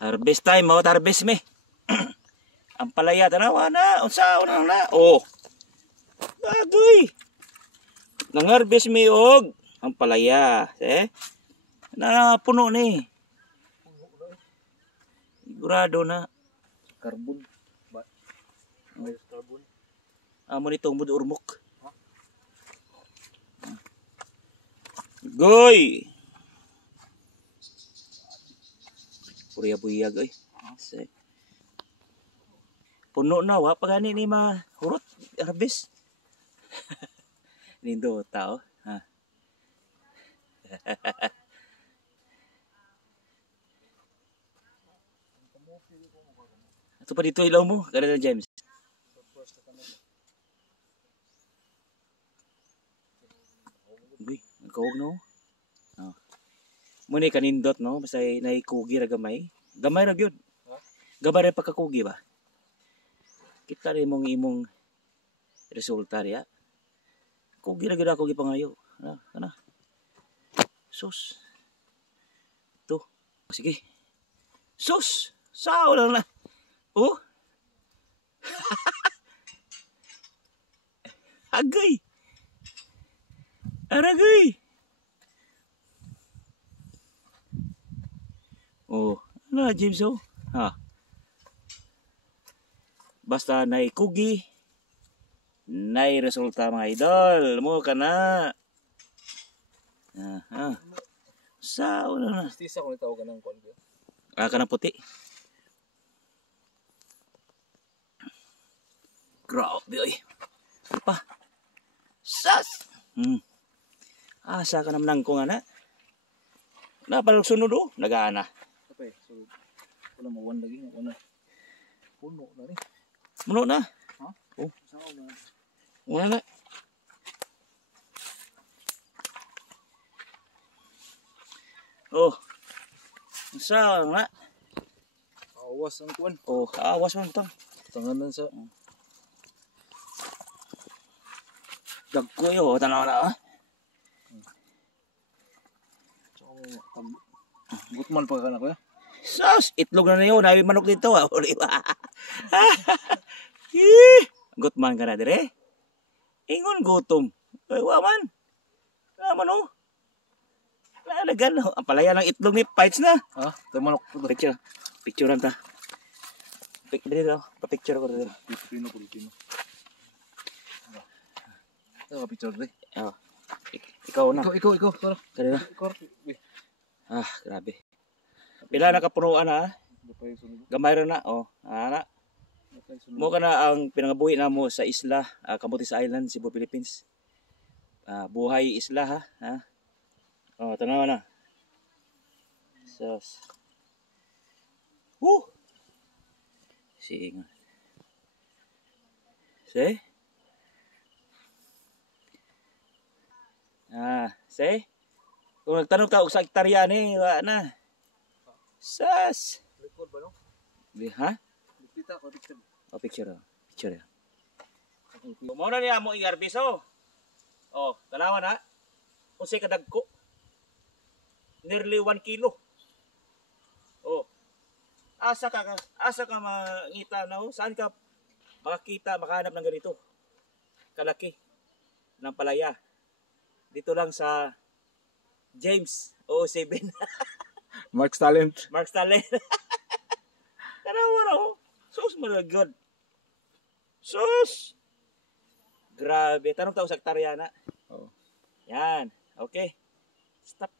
Harvest time, mao harvest me. Ang palaya tanawa na, unsa na. Oh. Bagoy. Nang harvest me og ang palaya, na puno ni. Sigurado na Carbon. Ba? May carbon. Amo nitong mud urmok. Goy. Puriya-buyag oy. Puno na wa pa gani ni mahurot harvest. Lindo tao, ha. Ito pa dito ilaw mo, kada James. Uy, nagkawag no. Oh. Muna kanindot no, basta naikugi ra gamay. Gamay ra gyud. Gamay ra pagkakugi ba? Kita rin imong resulta riya. Kugi ra gyud ako gipangayo. Ana. Sus. To. Sige. Sus. Sao lang na. Oh. Agay. Aragay. Oh, ano James oh? Ha. Basta naikugi, nay resulta mga idol. Mo ka na. Sao na. Stisa ko nitaw ganang kon. Kanang puti. Grabe oy. Pa. Sas. Asa ka naman ko nga na. Napalag sunod oh, nagaana. Kapay, so wala mo one lagi na. Puno na ni. Puno na. Ha? Oh, sao na. Wala na. Oh. Sa nga. Awas ang kuan. Oh, awas man tang. Tanganan sa Dagko yo, tanaw na. Gutman pa ka na kuya. Sus, itlog na niyo, nabi manok dito ah. Uli ba? Gutman ka na dire. Ingon gutom. Ay, waman. Naman oh. Lalagan, ang palaya ng itlog ni Pites na. Ha? Tayo manok. Picture. Picturean ta. Pa-picture ko dito. Pilipino. Ito picture rin. Oh. Ikaw na. Ikaw. Kanina. Ikaw. Grabe. Pila nakapunuan ha? Gamay ra na. Oh, ana. Mo kana ang pinangabuhi namo sa isla, Camotes Island, Cebu, Philippines. Buhay isla ha. Oh, tanaw na. Sus. Sige. Say? Say? Kung nagtanong ka og sa hektarya ni, wa na. Sas. Likod ba no? Ha? Lipita ko picture. Oh, picture. Mo na niya mo i-harvest oh. Oh, tanawan ha. Unsay kadagko? Nearly 1 kilo. Oh. Asa ka mangita na oh. Saan ka makahanap ng ganito? Kalaki ng palaya. Dito lang sa James 07. Mark's Talent. Tanawa na oh. Sus, malagod. Sus! Grabe. Tanong tao sa hektarya na. Oh. Yan. Okay. Stop.